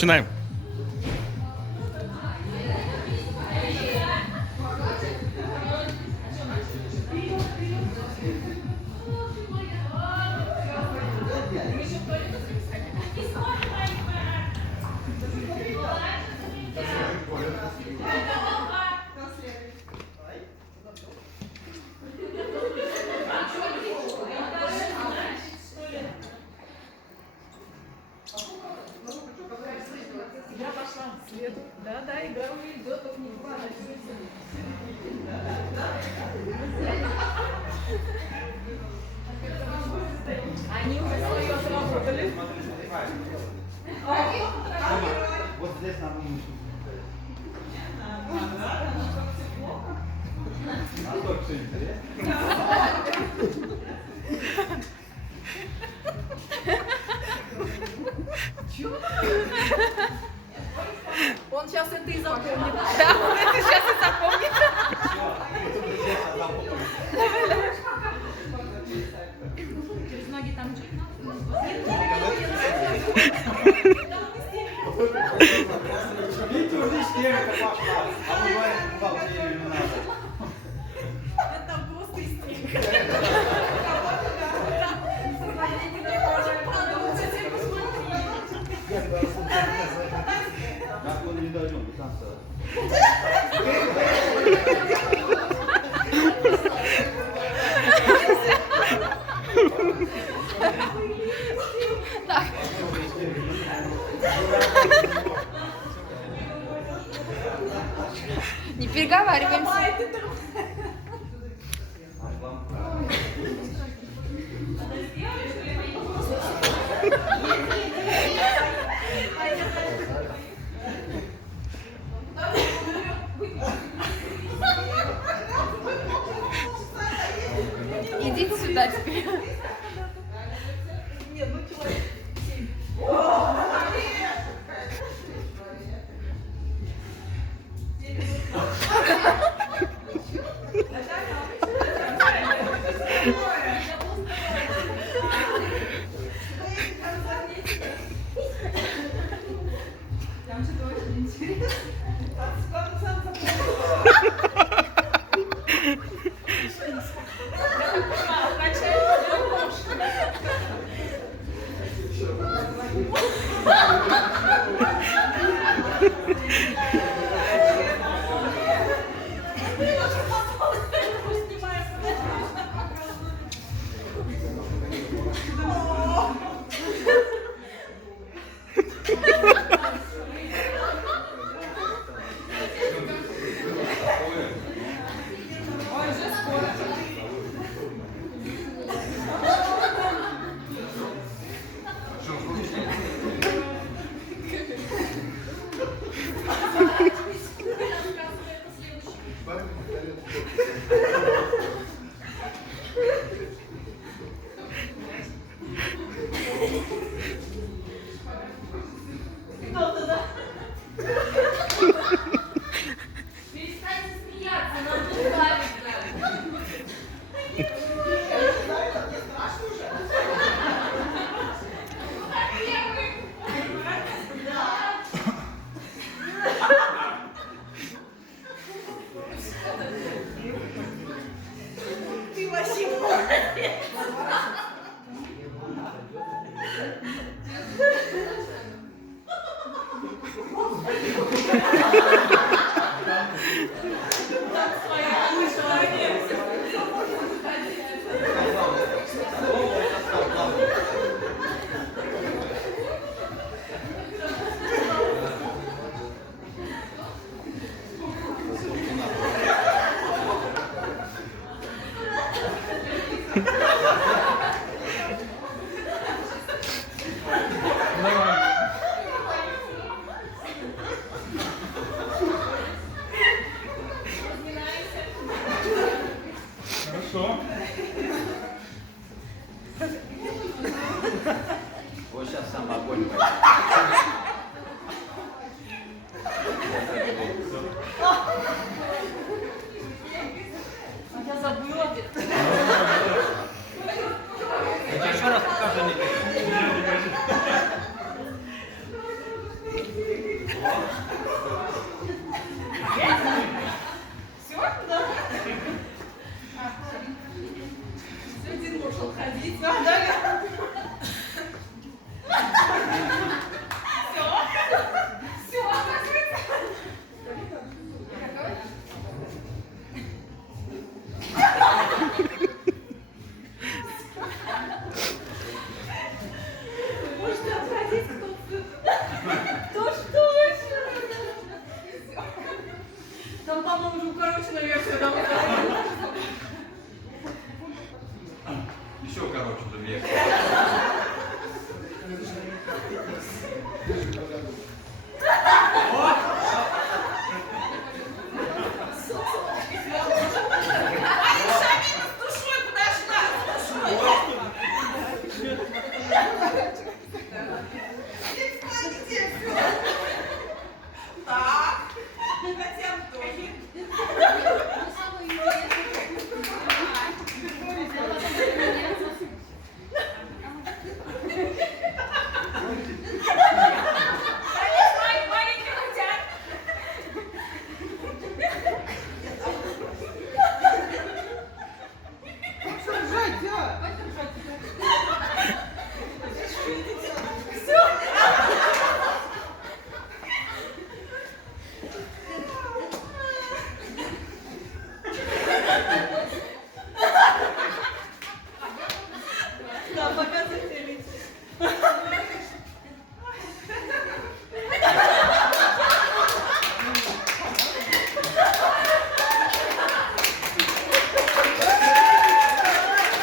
Починаємо. Игра пошла в следу. Да, игра уже идет, только не хватает. Они уже свое отработали. Вот здесь надо мышку. Насколько все интересно? Он сейчас это и запомнит. Да, он это сейчас и запомнит. Через ноги там чуть Видите, уже истерика пошла. А мы говорим, волнение не надо. это просто истерика. Как он не дойдем до конца. Так. Не переговариваемся. Идите сюда теперь. Там что-то очень интересно. Все? Да. Все, Дин ушел ходить. Да, да. Все? Все, оказывается. Можно отходить, кто что еще? Там, по-моему, уже укороченная версия, да? Еще короче забег. Да, показывайте лицо.